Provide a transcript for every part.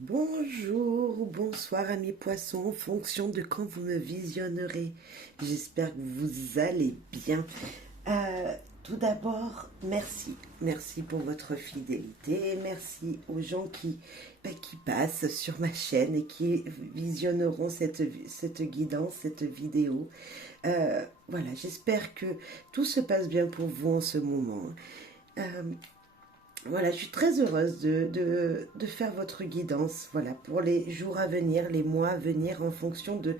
Bonjour ou bonsoir amis poissons, en fonction de quand vous me visionnerez. J'espère que vous allez bien. Tout d'abord, merci. Merci pour votre fidélité. Merci aux gens qui passent sur ma chaîne et qui visionneront cette guidance, cette vidéo. Voilà, j'espère que tout se passe bien pour vous en ce moment. Euh, voilà, je suis très heureuse de faire votre guidance, voilà, pour les jours à venir, les mois à venir, en fonction de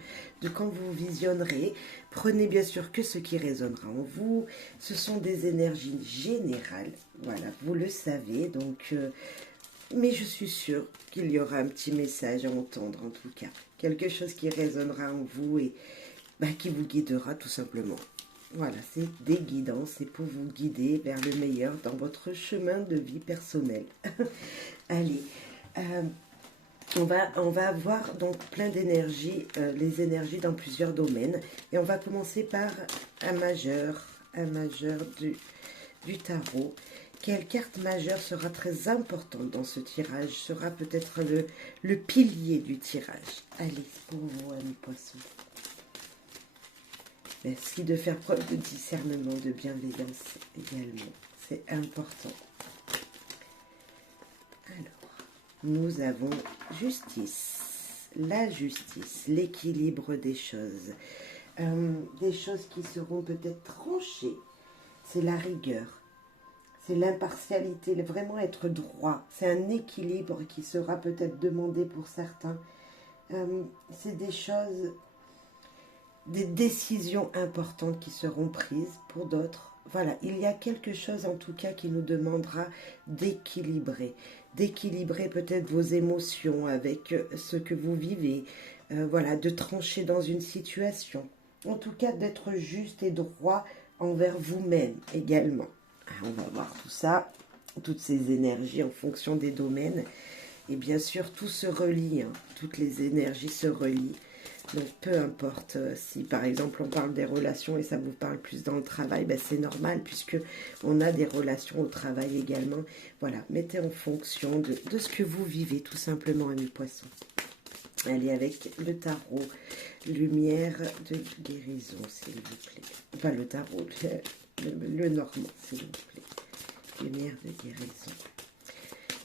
quand vous visionnerez. Prenez bien sûr que ce qui résonnera en vous. Ce sont des énergies générales, voilà, vous le savez, mais je suis sûre qu'il y aura un petit message à entendre, en tout cas. Quelque chose qui résonnera en vous et qui vous guidera tout simplement. Voilà, c'est des guidances, c'est pour vous guider vers le meilleur dans votre chemin de vie personnel. Allez, euh, on va avoir donc plein d'énergie, les énergies dans plusieurs domaines. Et on va commencer par un majeur du tarot. Quelle carte majeure sera très importante dans ce tirage? Sera peut-être le pilier du tirage. Allez, c'est pour vous, amis poissons. Merci de faire preuve de discernement, de bienveillance également. C'est important. Alors, nous avons justice. La justice, l'équilibre des choses. Des choses qui seront peut-être tranchées. C'est la rigueur. C'est l'impartialité, vraiment être droit. C'est un équilibre qui sera peut-être demandé pour certains. C'est des choses, des décisions importantes qui seront prises pour d'autres. Voilà, il y a quelque chose en tout cas qui nous demandera d'équilibrer peut-être vos émotions avec ce que vous vivez, voilà, de trancher dans une situation. En tout cas, d'être juste et droit envers vous-même également. On va voir tout ça, toutes ces énergies en fonction des domaines. Et bien sûr, tout se relie, hein. Toutes les énergies se relient. Donc peu importe si par exemple on parle des relations et ça vous parle plus dans le travail, c'est normal puisque on a des relations au travail également. Voilà, mettez en fonction de ce que vous vivez tout simplement, amis poissons. Allez, avec le tarot, lumière de guérison, s'il vous plaît. Enfin le tarot, le normand, s'il vous plaît. Lumière de guérison.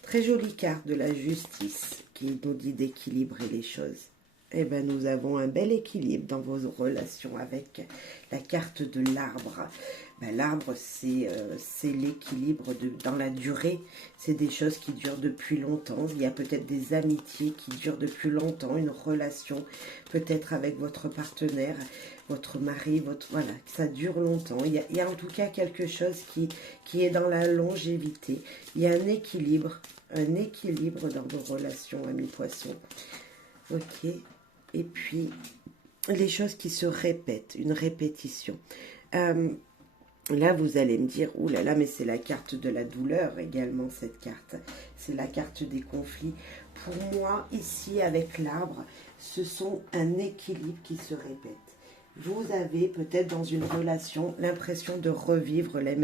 Très jolie carte de la justice qui nous dit d'équilibrer les choses. Eh bien, nous avons un bel équilibre dans vos relations avec la carte de l'arbre. L'arbre, c'est l'équilibre dans la durée. C'est des choses qui durent depuis longtemps. Il y a peut-être des amitiés qui durent depuis longtemps, une relation peut-être avec votre partenaire, votre mari, voilà, ça dure longtemps. Il y a en tout cas quelque chose qui est dans la longévité. Il y a un équilibre dans vos relations, amis poissons. Ok. Et puis, les choses qui se répètent, une répétition. Là, vous allez me dire, ouh là là, mais c'est la carte de la douleur également, cette carte. C'est la carte des conflits. Pour moi, ici, avec l'arbre, ce sont un équilibre qui se répète. Vous avez peut-être dans une relation l'impression de revivre les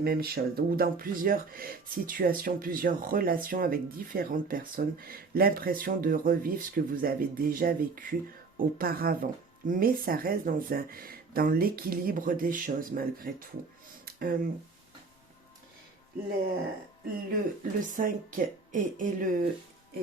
mêmes choses. Ou dans plusieurs situations, plusieurs relations avec différentes personnes, l'impression de revivre ce que vous avez déjà vécu auparavant. Mais ça reste dans l'équilibre des choses malgré tout. Le 5 et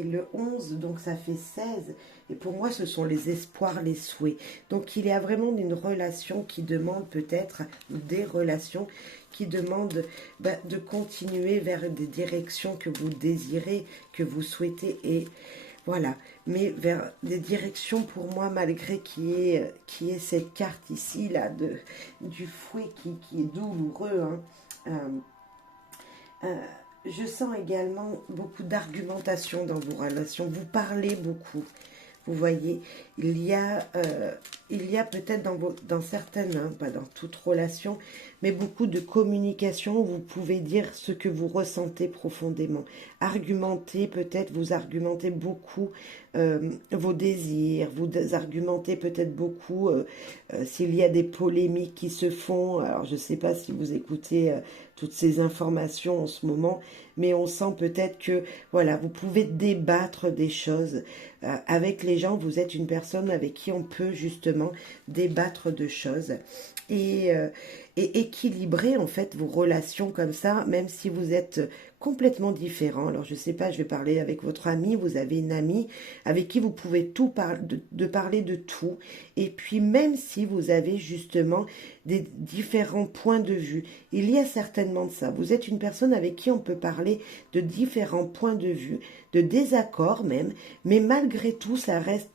le 11, donc ça fait 16. Et pour moi, ce sont les espoirs, les souhaits. Donc il y a vraiment une relation qui demande peut-être, des relations qui demandent de continuer vers des directions que vous désirez, que vous souhaitez. Et voilà, mais vers des directions pour moi, malgré qui est cette carte ici, là, du fouet qui est douloureux, hein. Je sens également beaucoup d'argumentation dans vos relations. Vous parlez beaucoup. Vous voyez, il y a peut-être dans certaines, hein, pas dans toute relation, mais beaucoup de communication où vous pouvez dire ce que vous ressentez profondément. Argumenter, peut-être vous argumentez beaucoup vos désirs, vous argumentez peut-être beaucoup s'il y a des polémiques qui se font. Alors je ne sais pas si vous écoutez toutes ces informations en ce moment, mais on sent peut-être que voilà, vous pouvez débattre des choses avec les gens. Vous êtes une personne avec qui on peut justement débattre de choses et équilibrer en fait vos relations comme ça, même si vous êtes complètement différents. Alors je sais pas, je vais parler avec votre ami, vous avez une amie avec qui vous pouvez tout de parler de tout, et puis même si vous avez justement des différents points de vue, il y a certainement de ça. Vous êtes une personne avec qui on peut parler de différents points de vue, de désaccords même, mais malgré tout, ça reste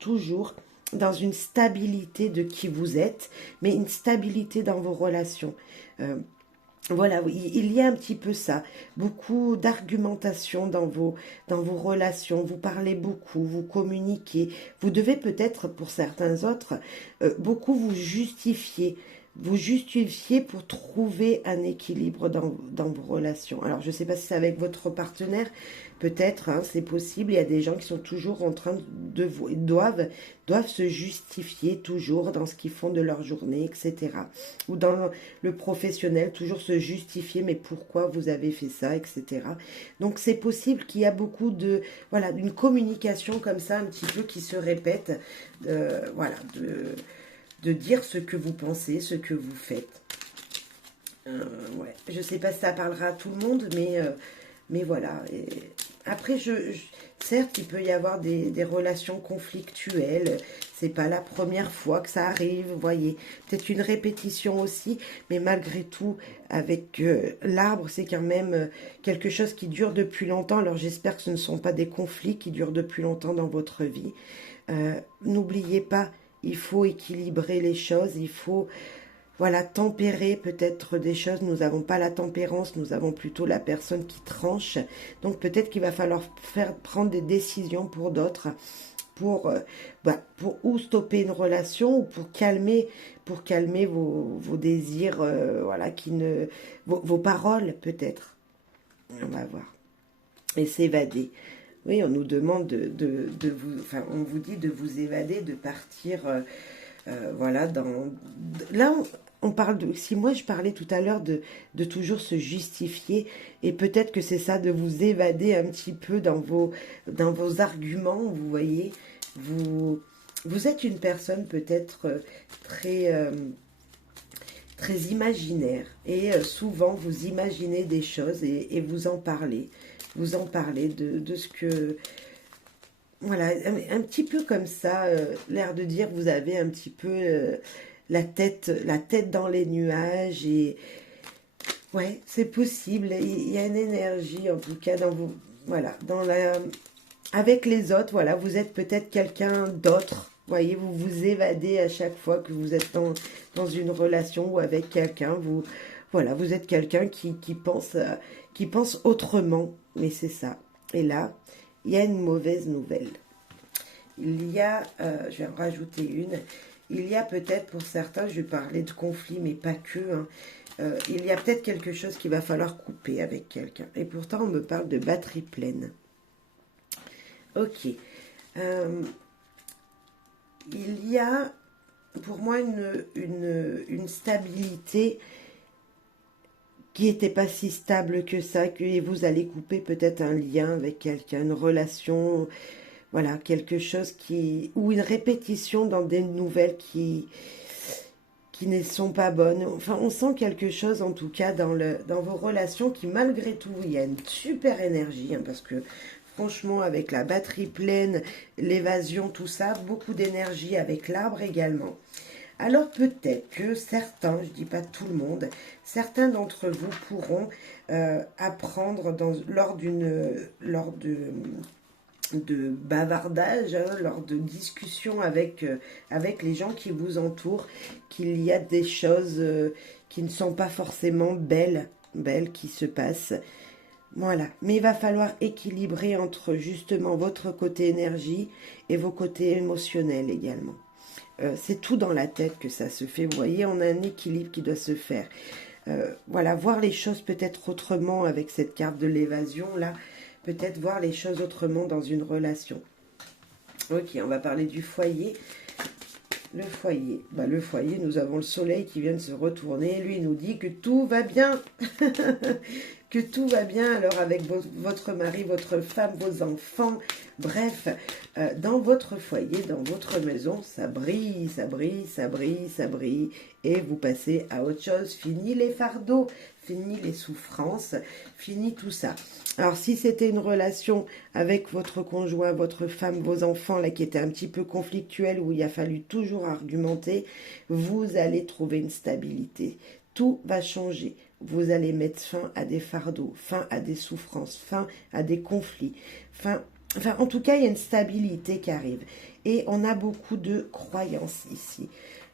toujours dans une stabilité de qui vous êtes, mais une stabilité dans vos relations. Voilà, il y a un petit peu ça, beaucoup d'argumentation dans vos relations, vous parlez beaucoup, vous communiquez, vous devez peut-être, pour certains autres, beaucoup vous justifier pour trouver un équilibre dans vos relations. Alors, je ne sais pas si c'est avec votre partenaire, peut-être, hein, c'est possible, il y a des gens qui sont toujours en train doivent se justifier toujours dans ce qu'ils font de leur journée, etc. Ou dans le professionnel, toujours se justifier, mais pourquoi vous avez fait ça, etc. Donc c'est possible qu'il y a beaucoup voilà, d'une communication comme ça, un petit peu qui se répète, voilà, de dire ce que vous pensez, ce que vous faites. Ouais. Je ne sais pas si ça parlera à tout le monde, mais voilà. Et après, certes, il peut y avoir des relations conflictuelles. C'est pas la première fois que ça arrive, vous voyez. Peut-être une répétition aussi, mais malgré tout, avec l'arbre, c'est quand même quelque chose qui dure depuis longtemps. Alors j'espère que ce ne sont pas des conflits qui durent depuis longtemps dans votre vie. N'oubliez pas, il faut équilibrer les choses, il faut voilà, tempérer peut-être des choses. Nous n'avons pas la tempérance, nous avons plutôt la personne qui tranche. Donc peut-être qu'il va falloir prendre des décisions pour d'autres, pour ou stopper une relation ou pour calmer vos désirs, voilà, vos paroles peut-être. On va voir. Et s'évader. Oui, on nous demande de vous, enfin, on vous dit de vous évader, de partir, voilà, là, on parle si moi je parlais tout à l'heure de toujours se justifier, et peut-être que c'est ça, de vous évader un petit peu dans vos arguments, vous voyez, vous êtes une personne peut-être très imaginaire, et souvent vous imaginez des choses et vous en parlez. Vous en parlez de ce que... Voilà, un petit peu comme ça, l'air de dire, vous avez un petit peu la tête dans les nuages, et ouais, c'est possible, il y a une énergie en tout cas dans vous, voilà, avec les autres, voilà, vous êtes peut-être quelqu'un d'autre, voyez, vous vous évadez à chaque fois que vous êtes dans une relation ou avec quelqu'un, voilà, vous êtes quelqu'un qui pense autrement, mais c'est ça. Et là, il y a une mauvaise nouvelle. Il y a, je vais en rajouter une, il y a peut-être pour certains, je vais parler de conflit, mais pas que, hein, il y a peut-être quelque chose qu'il va falloir couper avec quelqu'un. Et pourtant, on me parle de batterie pleine. Ok. Il y a pour moi une stabilité qui n'était pas si stable que ça, que vous allez couper peut-être un lien avec quelqu'un, une relation, voilà, quelque chose ou une répétition dans des nouvelles qui ne sont pas bonnes. Enfin, on sent quelque chose en tout cas dans vos relations qui, malgré tout, il y a une super énergie, hein, parce que franchement, avec la batterie pleine, l'évasion, tout ça, beaucoup d'énergie avec l'arbre également. Alors peut-être que certains, je ne dis pas tout le monde, certains d'entre vous pourront apprendre lors de bavardage, hein, lors de discussions avec les gens qui vous entourent, qu'il y a des choses qui ne sont pas forcément belles qui se passent. Voilà, mais il va falloir équilibrer entre justement votre côté énergie et vos côtés émotionnels également. c'est tout dans la tête que ça se fait. Vous voyez, on a un équilibre qui doit se faire. Voilà, voir les choses peut-être autrement avec cette carte de l'évasion, là. Peut-être voir les choses autrement dans une relation. Ok, on va parler du foyer. Le foyer. Bah, le foyer, nous avons le soleil qui vient de se retourner. Lui, il nous dit que tout va bien. Que tout va bien. Alors, avec votre mari, votre femme, vos enfants. Bref, dans votre foyer, dans votre maison, ça brille, ça brille, ça brille, ça brille. Et vous passez à autre chose. Fini les fardeaux. Fini les souffrances. Fini tout ça. Alors, si c'était une relation avec votre conjoint, votre femme, vos enfants, là, qui était un petit peu conflictuelle, où il a fallu toujours argumenter, vous allez trouver une stabilité. Tout va changer. Vous allez mettre fin à des fardeaux, fin à des souffrances, fin à des conflits. Enfin, en tout cas, il y a une stabilité qui arrive. Et on a beaucoup de croyances ici.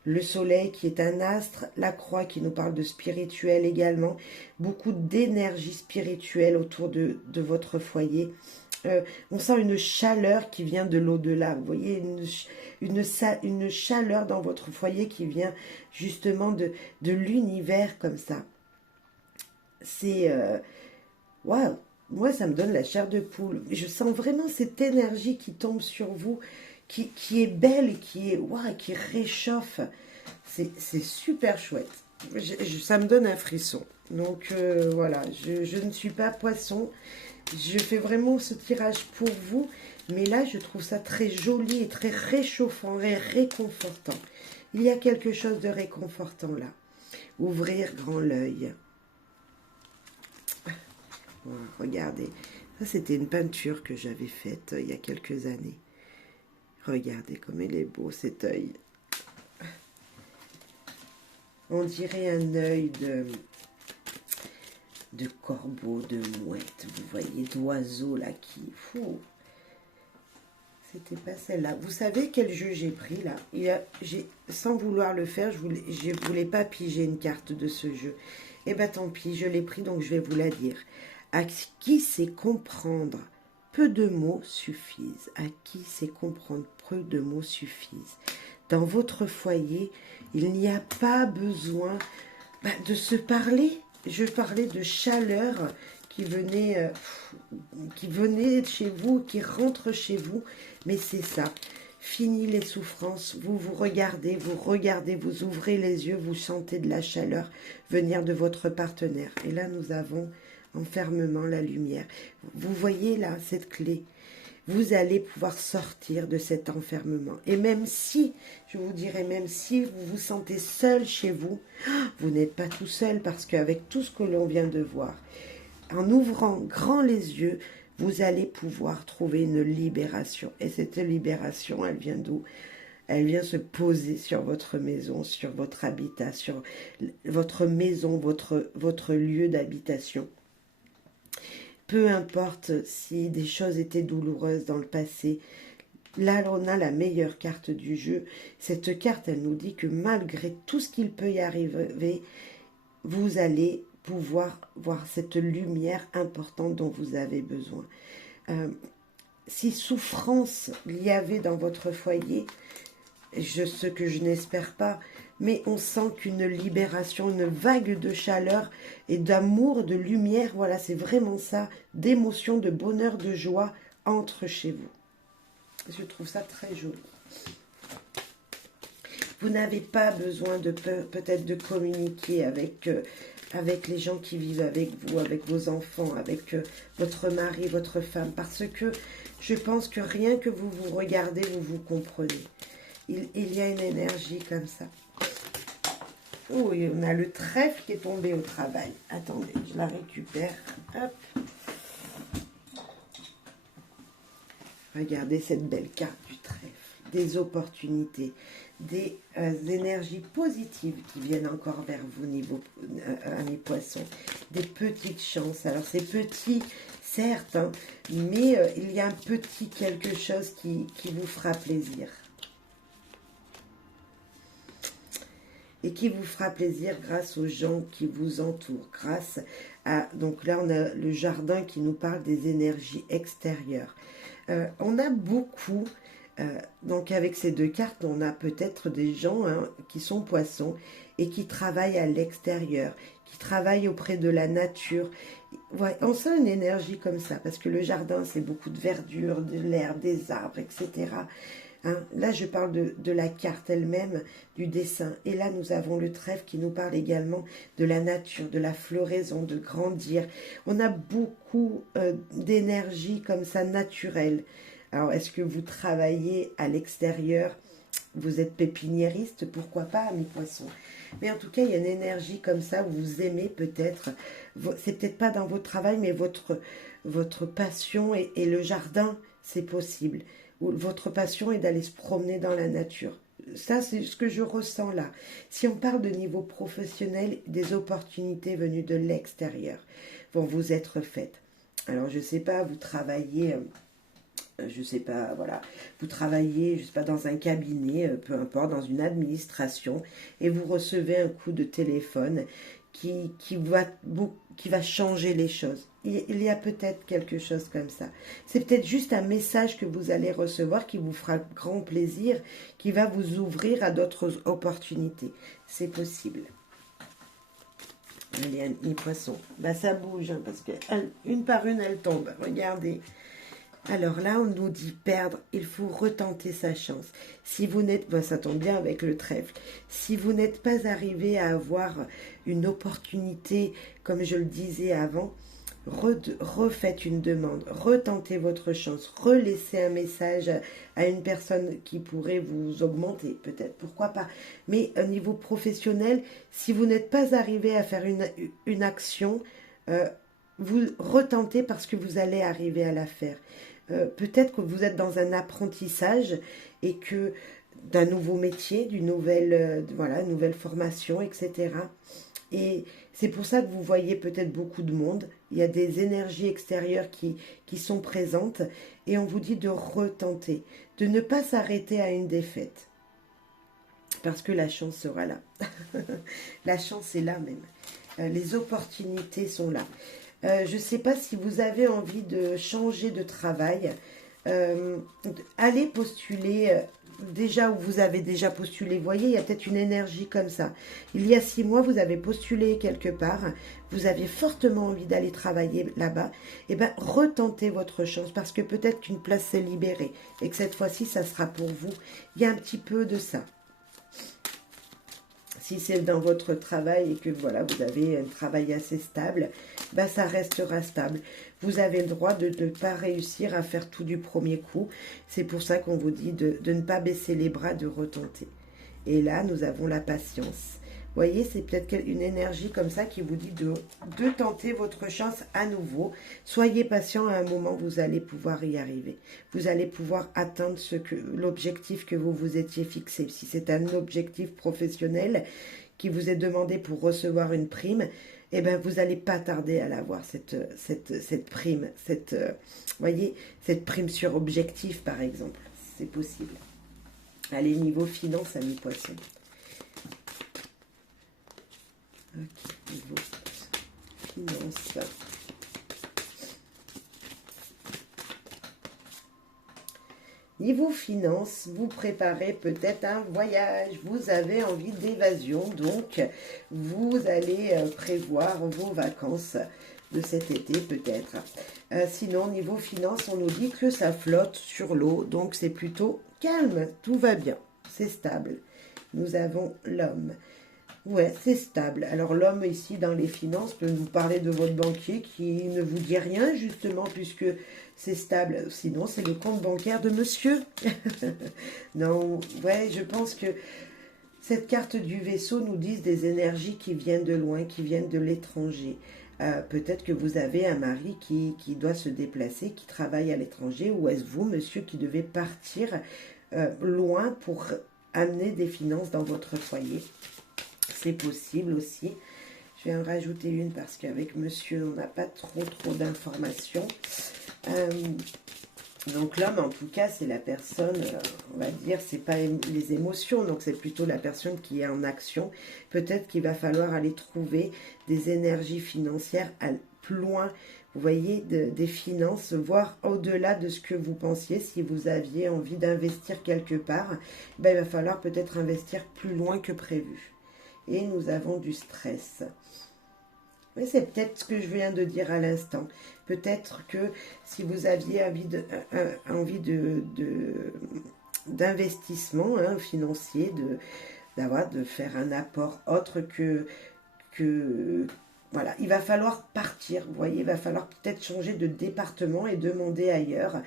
Le soleil qui est un astre, la croix qui nous parle de spirituel également, beaucoup d'énergie spirituelle autour de votre foyer. On sent une chaleur qui vient de l'au-delà, vous voyez, une chaleur dans votre foyer qui vient justement de l'univers comme ça. C'est... Waouh, moi ça me donne la chair de poule. Je sens vraiment cette énergie qui tombe sur vous, qui est belle, qui réchauffe. C'est super chouette. Ça me donne un frisson. Donc voilà, je ne suis pas poisson. Je fais vraiment ce tirage pour vous. Mais là, je trouve ça très joli et très réchauffant et réconfortant. Il y a quelque chose de réconfortant là. Ouvrir grand l'œil. Voilà, regardez. Ça, c'était une peinture que j'avais faite il y a quelques années. Regardez comme il est beau cet œil. On dirait un œil de corbeau, de mouette, vous voyez, d'oiseau là qui... Fou. C'était pas celle-là. Vous savez quel jeu j'ai pris là? Sans vouloir le faire, je voulais pas piger une carte de ce jeu. Eh bien tant pis, je l'ai pris donc je vais vous la dire. À qui sait comprendre, peu de mots suffisent. À qui sait comprendre, peu de mots suffisent. Dans votre foyer, il n'y a pas besoin de se parler. Je parlais de chaleur qui venait de chez vous, qui rentre chez vous. Mais c'est ça. Fini les souffrances. Vous regardez, vous ouvrez les yeux, vous sentez de la chaleur venir de votre partenaire. Et là, nous avons enfermement, la lumière. Vous voyez là, cette clé. Vous allez pouvoir sortir de cet enfermement. Et même si, je vous dirais, même si vous vous sentez seul chez vous, vous n'êtes pas tout seul parce qu'avec tout ce que l'on vient de voir, en ouvrant grand les yeux, vous allez pouvoir trouver une libération. Et cette libération, elle vient d'où? Elle vient se poser sur votre maison, sur votre habitat, sur votre maison, votre lieu d'habitation. Peu importe si des choses étaient douloureuses dans le passé, là on a la meilleure carte du jeu. Cette carte, elle nous dit que malgré tout ce qu'il peut y arriver, vous allez pouvoir voir cette lumière importante dont vous avez besoin. Si souffrance il y avait dans votre foyer, ce que je n'espère pas, mais on sent qu'une libération, une vague de chaleur et d'amour, de lumière, voilà, c'est vraiment ça, d'émotion, de bonheur, de joie entre chez vous. Je trouve ça très joli. Vous n'avez pas besoin de peut-être de communiquer avec les gens qui vivent avec vous, avec vos enfants, avec votre mari, votre femme, parce que je pense que rien que vous vous regardez, vous vous comprenez. Il y a une énergie comme ça. Oh, et on a le trèfle qui est tombé au travail. Attendez, je la récupère. Hop. Regardez cette belle carte du trèfle. Des opportunités, des énergies positives qui viennent encore vers vous, amis poissons. Des petites chances. Alors, c'est petit, certes, hein, mais il y a un petit quelque chose qui vous fera plaisir. Et qui vous fera plaisir grâce aux gens qui vous entourent, grâce à... Donc là, on a le jardin qui nous parle des énergies extérieures. On a beaucoup Donc avec ces deux cartes, on a peut-être des gens hein, qui sont poissons et qui travaillent à l'extérieur, qui travaillent auprès de la nature. Ouais, on sent une énergie comme ça, parce que le jardin, c'est beaucoup de verdure, de l'herbe, des arbres, etc. Hein, là, je parle de la carte elle-même, du dessin. Et là, nous avons le trèfle qui nous parle également de la nature, de la floraison, de grandir. On a beaucoup d'énergie comme ça, naturelle. Alors, est-ce que vous travaillez à l'extérieur? Vous êtes pépiniériste? Pourquoi pas, mes poissons? Mais en tout cas, il y a une énergie comme ça où vous aimez peut-être. C'est peut-être pas dans votre travail, mais votre passion et le jardin, c'est possible. Ou votre passion est d'aller se promener dans la nature. Ça, c'est ce que je ressens là. Si on parle de niveau professionnel, des opportunités venues de l'extérieur vont vous être faites. Alors, je sais pas, vous travaillez... je sais pas, voilà, vous travaillez, je sais pas, dans un cabinet, peu importe, dans une administration, et vous recevez un coup de téléphone qui va changer les choses. Il y a peut-être quelque chose comme ça. C'est peut-être juste un message que vous allez recevoir qui vous fera grand plaisir, qui va vous ouvrir à d'autres opportunités. C'est possible. Allez, les poissons. Bah, ça bouge, hein, parce que une par une, elles tombent. Regardez. Alors là, on nous dit perdre, il faut retenter sa chance. Si vous n'êtes, ben ça tombe bien avec le trèfle, si vous n'êtes pas arrivé à avoir une opportunité, comme je le disais avant, refaites une demande, retentez votre chance, relaissez un message à une personne qui pourrait vous augmenter, peut-être, pourquoi pas. Mais au niveau professionnel, si vous n'êtes pas arrivé à faire une action, vous retentez parce que vous allez arriver à la faire. Peut-être que vous êtes dans un apprentissage et que d'un nouveau métier, d'une nouvelle, voilà, nouvelle formation, etc. Et c'est pour ça que vous voyez peut-être beaucoup de monde. Il y a des énergies extérieures qui sont présentes et on vous dit de retenter, de ne pas s'arrêter à une défaite. Parce que la chance sera là. La chance est là même. Les opportunités sont là. Je ne sais pas si vous avez envie de changer de travail. Allez postuler déjà où vous avez déjà postulé. Vous voyez, il y a peut-être une énergie comme ça. Il y a 6 mois, vous avez postulé quelque part. Vous aviez fortement envie d'aller travailler là-bas. Eh bien, retentez votre chance parce que peut-être qu'une place s'est libérée et que cette fois-ci, ça sera pour vous. Il y a un petit peu de ça. Si c'est dans votre travail et que voilà, vous avez un travail assez stable, bah, ça restera stable. Vous avez le droit de ne pas réussir à faire tout du premier coup. C'est pour ça qu'on vous dit de ne pas baisser les bras, de retenter. Et là, nous avons la patience. Vous voyez, c'est peut-être une énergie comme ça qui vous dit de tenter votre chance à nouveau. Soyez patient, à un moment, vous allez pouvoir y arriver. Vous allez pouvoir atteindre l'objectif que vous vous étiez fixé. Si c'est un objectif professionnel qui vous est demandé pour recevoir une prime, eh ben, vous n'allez pas tarder à l'avoir, cette prime. Voyez, cette prime sur objectif, par exemple. C'est possible. Allez, niveau finance, amis poissons. Ok, niveau finance. Niveau finance, vous préparez peut-être un voyage, vous avez envie d'évasion, donc vous allez prévoir vos vacances de cet été peut-être. Sinon, niveau finance, on nous dit que ça flotte sur l'eau, donc c'est plutôt calme, tout va bien, c'est stable. Nous avons l'homme. Ouais, c'est stable. Alors l'homme ici dans les finances peut nous parler de votre banquier qui ne vous dit rien justement puisque c'est stable. Sinon c'est le compte bancaire de monsieur. Non, ouais, je pense que cette carte du vaisseau nous dit des énergies qui viennent de loin, qui viennent de l'étranger. Peut-être que vous avez un mari qui doit se déplacer, qui travaille à l'étranger, ou est-ce vous, monsieur, qui devez partir loin pour amener des finances dans votre foyer? C'est possible aussi. Je vais en rajouter une parce qu'avec monsieur, on n'a pas trop d'informations. Donc l'homme, en tout cas, c'est la personne, on va dire, c'est pas les émotions, donc c'est plutôt la personne qui est en action. Peut-être qu'il va falloir aller trouver des énergies financières plus loin. Vous vous voyez, des finances, voire au-delà de ce que vous pensiez. Si vous aviez envie d'investir quelque part, ben, il va falloir peut-être investir plus loin que prévu. Et nous avons du stress. Mais c'est peut-être ce que je viens de dire à l'instant. Peut-être que si vous aviez envie d'investissement financier, de faire un apport autre que voilà, il va falloir partir, vous voyez, il va falloir peut-être changer de département et demander ailleurs,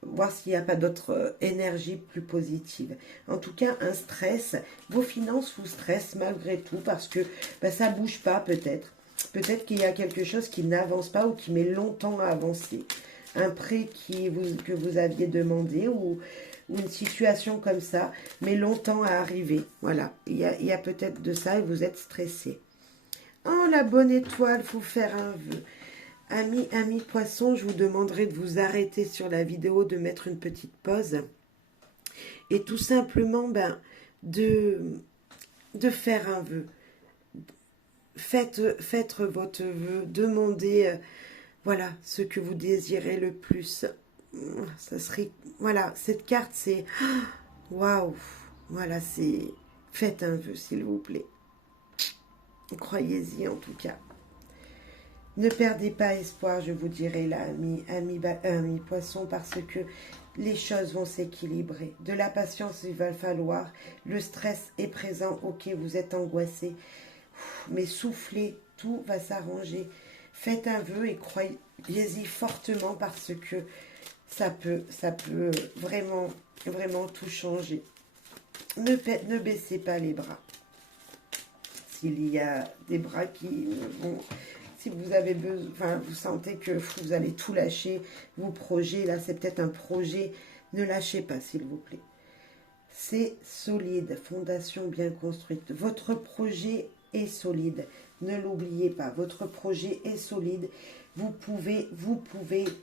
voir s'il n'y a pas d'autres énergies plus positives. En tout cas, un stress, vos finances vous stressent malgré tout parce que ça ne bouge pas peut-être. Peut-être qu'il y a quelque chose qui n'avance pas ou qui met longtemps à avancer. Un prêt que vous aviez demandé ou une situation comme ça met longtemps à arriver. Voilà, il y a peut-être de ça et vous êtes stressé. Oh, la bonne étoile, faut faire un vœu. Amis poissons, je vous demanderai de vous arrêter sur la vidéo, de mettre une petite pause. Et tout simplement, de faire un vœu. Faites votre vœu, demandez, voilà, ce que vous désirez le plus. Ça serait, voilà, cette carte, c'est, waouh, voilà, c'est, faites un vœu, s'il vous plaît. Croyez-y en tout cas. Ne perdez pas espoir, je vous dirai là, amis poissons, parce que les choses vont s'équilibrer. De la patience, il va falloir. Le stress est présent. Ok, vous êtes angoissé. Mais soufflez, tout va s'arranger. Faites un vœu et croyez-y fortement parce que ça peut vraiment, vraiment tout changer. Ne baissez pas les bras. S'il y a des bras qui vont... Si vous avez besoin, enfin, vous sentez que vous allez tout lâcher, vos projets, là, c'est peut-être un projet, ne lâchez pas, s'il vous plaît. C'est solide, fondation bien construite. Votre projet est solide, ne l'oubliez pas, votre projet est solide. Vous pouvez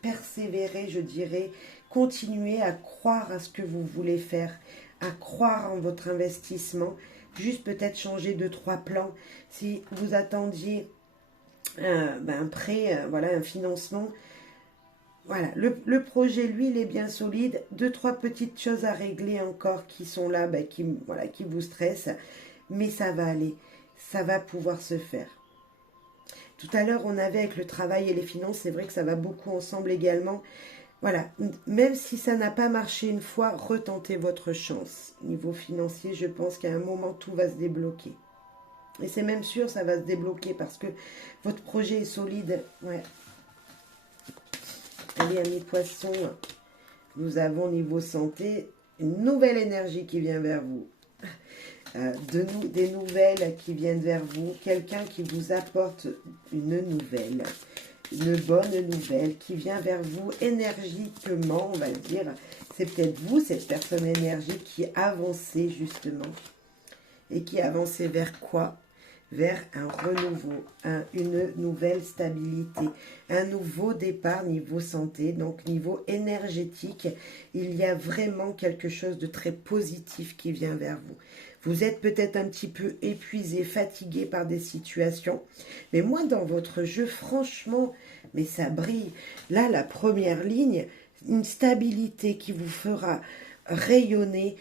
persévérer, je dirais, continuer à croire à ce que vous voulez faire, à croire en votre investissement, juste peut-être changer 2-3 plans. Si vous attendiez un prêt, voilà, un financement. Voilà, le projet, lui, il est bien solide. 2-3 petites choses à régler encore qui sont là, qui vous stressent. Mais ça va aller. Ça va pouvoir se faire. Tout à l'heure, on avait avec le travail et les finances, c'est vrai que ça va beaucoup ensemble également. Voilà, même si ça n'a pas marché une fois, retentez votre chance. Niveau financier, je pense qu'à un moment, tout va se débloquer. Et c'est même sûr, ça va se débloquer parce que votre projet est solide. Ouais. Allez, amis poissons, nous avons niveau santé une nouvelle énergie qui vient vers vous. Des nouvelles qui viennent vers vous. Quelqu'un qui vous apporte une nouvelle. Une bonne nouvelle qui vient vers vous énergiquement, on va dire. C'est peut-être vous, cette personne énergique qui avançait justement. Et qui avançait vers quoi? Vers un renouveau, une nouvelle stabilité, un nouveau départ niveau santé, donc niveau énergétique. Il y a vraiment quelque chose de très positif qui vient vers vous. Vous êtes peut-être un petit peu épuisé, fatigué par des situations, mais moi dans votre jeu, franchement, mais ça brille. Là, la première ligne, une stabilité qui vous fera rayonner,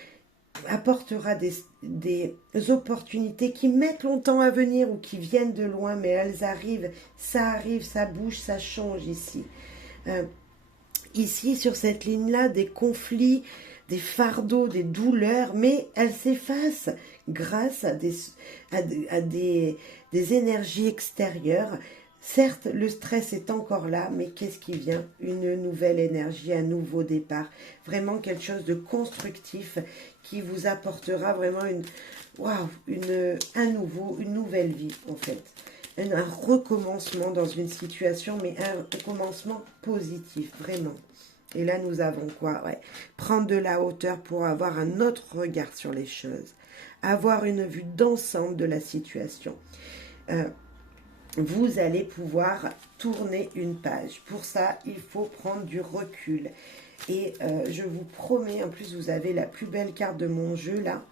apportera des opportunités qui mettent longtemps à venir ou qui viennent de loin, mais elles arrivent, ça bouge, ça change ici. Ici, sur cette ligne-là, des conflits, des fardeaux, des douleurs, mais elles s'effacent grâce à des énergies extérieures. Certes, le stress est encore là, mais qu'est-ce qui vient? Une nouvelle énergie, un nouveau départ. Vraiment quelque chose de constructif qui vous apportera vraiment une nouvelle vie, en fait. Un recommencement dans une situation, mais un recommencement positif, vraiment. Et là, nous avons quoi? Prendre de la hauteur pour avoir un autre regard sur les choses. Avoir une vue d'ensemble de la situation. Vous allez pouvoir tourner une page. Pour ça, il faut prendre du recul. Et je vous promets, en plus, vous avez la plus belle carte de mon jeu, là.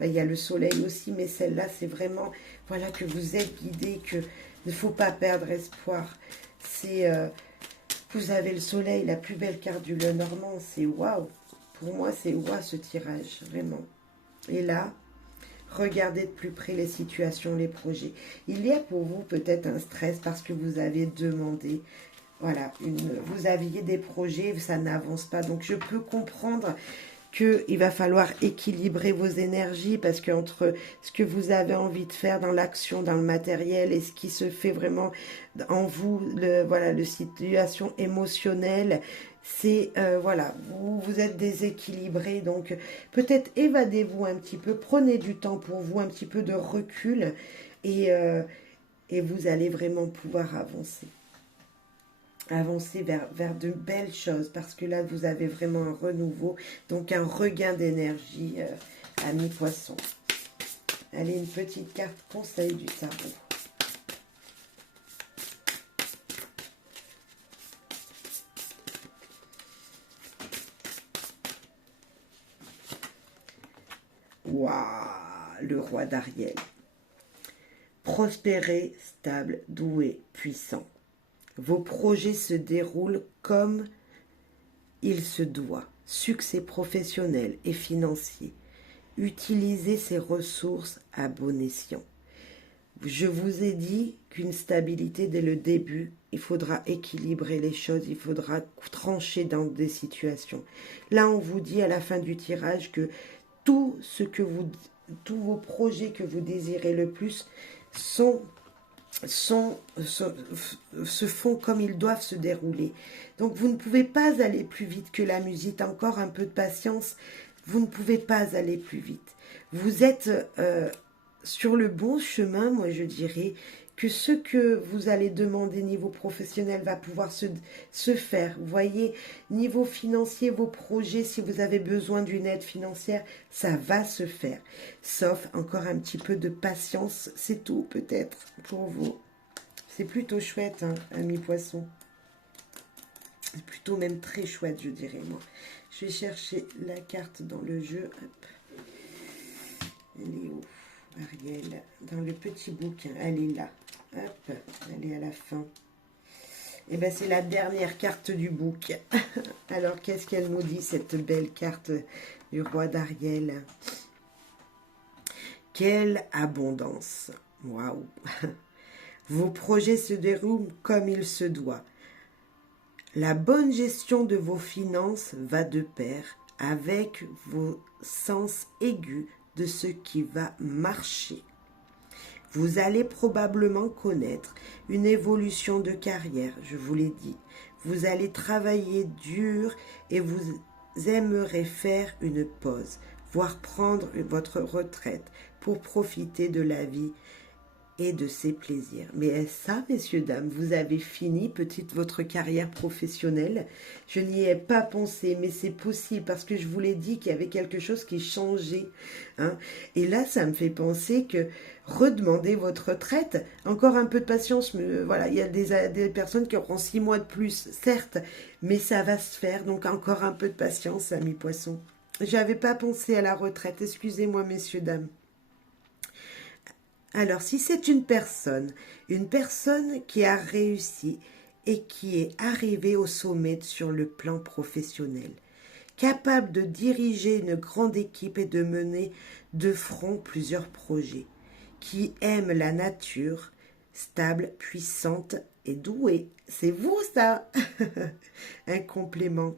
Il y a le soleil aussi, mais celle-là, c'est vraiment, voilà, que vous êtes guidé, que ne faut pas perdre espoir. C'est Vous avez le soleil, la plus belle carte du Lenormand. C'est waouh. Pour moi, c'est waouh ce tirage, vraiment. Et là, regardez de plus près les situations, les projets. Il y a pour vous peut-être un stress parce que vous avez demandé, voilà, vous aviez des projets, ça n'avance pas. Donc, je peux comprendre qu'il va falloir équilibrer vos énergies parce qu'entre ce que vous avez envie de faire dans l'action, dans le matériel et ce qui se fait vraiment en vous, voilà, la situation émotionnelle, c'est, voilà, vous êtes déséquilibré. Donc, peut-être évadez-vous un petit peu, prenez du temps pour vous, un petit peu de recul et vous allez vraiment pouvoir avancer vers de belles choses, parce que là, vous avez vraiment un renouveau, donc un regain d'énergie, amis poissons. Allez, une petite carte conseil du tarot. Waouh, le roi d'Ariel. Prospéré, stable, doué, puissant. Vos projets se déroulent comme il se doit. Succès professionnel et financier. Utilisez ces ressources à bon escient. Je vous ai dit qu'une stabilité dès le début, il faudra équilibrer les choses, il faudra trancher dans des situations. Là, on vous dit à la fin du tirage que tous vos projets que vous désirez le plus se font comme ils doivent se dérouler. Donc vous ne pouvez pas aller plus vite que la musique. Encore un peu de patience. Vous ne pouvez pas aller plus vite. Vous êtes sur le bon chemin, moi je dirais, que ce que vous allez demander niveau professionnel va pouvoir se faire. Vous voyez, niveau financier, vos projets, si vous avez besoin d'une aide financière, ça va se faire. Sauf encore un petit peu de patience, c'est tout peut-être pour vous. C'est plutôt chouette, hein, amis poissons. C'est plutôt même très chouette, je dirais, moi. Je vais chercher la carte dans le jeu. Hop. Elle est où, Ariel? Dans le petit bouquin, elle est là. Hop, elle est à la fin. Et bien, c'est la dernière carte du book. Alors, qu'est-ce qu'elle nous dit, cette belle carte du roi d'Ariel? Quelle abondance! Waouh! Vos projets se déroulent comme il se doit. La bonne gestion de vos finances va de pair avec vos sens aigus de ce qui va marcher. Vous allez probablement connaître une évolution de carrière, je vous l'ai dit. Vous allez travailler dur et vous aimerez faire une pause, voire prendre votre retraite pour profiter de la vie et de ses plaisirs. Mais ça, messieurs, dames, vous avez fini petite votre carrière professionnelle. Je n'y ai pas pensé, mais c'est possible parce que je vous l'ai dit qu'il y avait quelque chose qui changeait. Hein. Et là, ça me fait penser que redemandez votre retraite. Encore un peu de patience. Mais, voilà, il y a des personnes qui auront 6 mois de plus, certes, mais ça va se faire. Donc encore un peu de patience, amis poissons. J'avais pas pensé à la retraite. Excusez-moi, messieurs, dames. Alors, si c'est une personne qui a réussi et qui est arrivée au sommet sur le plan professionnel, capable de diriger une grande équipe et de mener de front plusieurs projets, qui aime la nature, stable, puissante et douée. C'est vous ça. Un complément.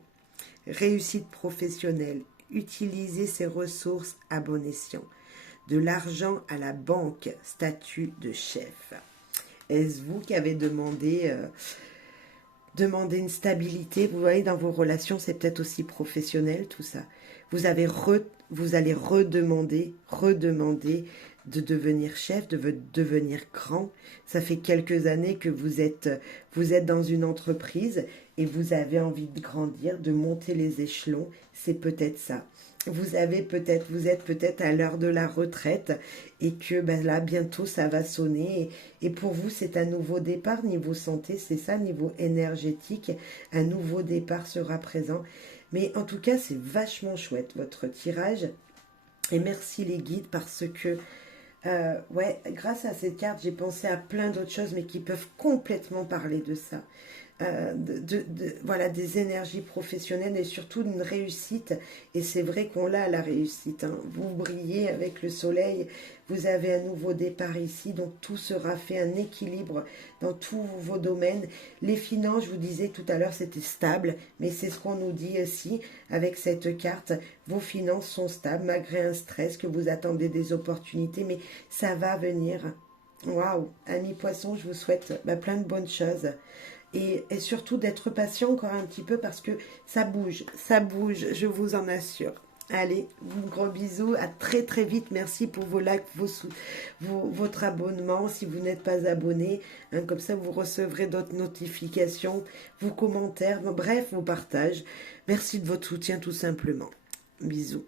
Réussite professionnelle. Utiliser ses ressources à bon escient. De l'argent à la banque, statut de chef. Est-ce vous qui avez demandé une stabilité? Vous voyez, dans vos relations, c'est peut-être aussi professionnel, tout ça. Vous allez redemander de devenir chef, de devenir grand. Ça fait quelques années que vous êtes dans une entreprise et vous avez envie de grandir, de monter les échelons. C'est peut-être ça. Vous êtes peut-être à l'heure de la retraite et que ben là, bientôt, ça va sonner. Et pour vous, c'est un nouveau départ. Niveau santé, c'est ça, niveau énergétique, un nouveau départ sera présent. Mais en tout cas, c'est vachement chouette, votre tirage. Et merci les guides parce que, ouais, grâce à cette carte, j'ai pensé à plein d'autres choses, mais qui peuvent complètement parler de ça. voilà, des énergies professionnelles et surtout d'une réussite. Et c'est vrai qu'on l'a, la réussite, hein. Vous brillez avec le soleil, vous avez un nouveau départ ici, donc tout sera fait, un équilibre dans tous vos domaines. Les finances, je vous disais tout à l'heure, c'était stable, mais c'est ce qu'on nous dit aussi avec cette carte. Vos finances sont stables malgré un stress, que vous attendez des opportunités, mais ça va venir. Waouh, amis poissons, je vous souhaite plein de bonnes choses. Et surtout d'être patient encore un petit peu parce que ça bouge, je vous en assure. Allez, gros bisous, à très très vite. Merci pour vos likes, votre abonnement si vous n'êtes pas abonné. Hein, comme ça, vous recevrez d'autres notifications, vos commentaires, bref, vos partages. Merci de votre soutien tout simplement. Bisous.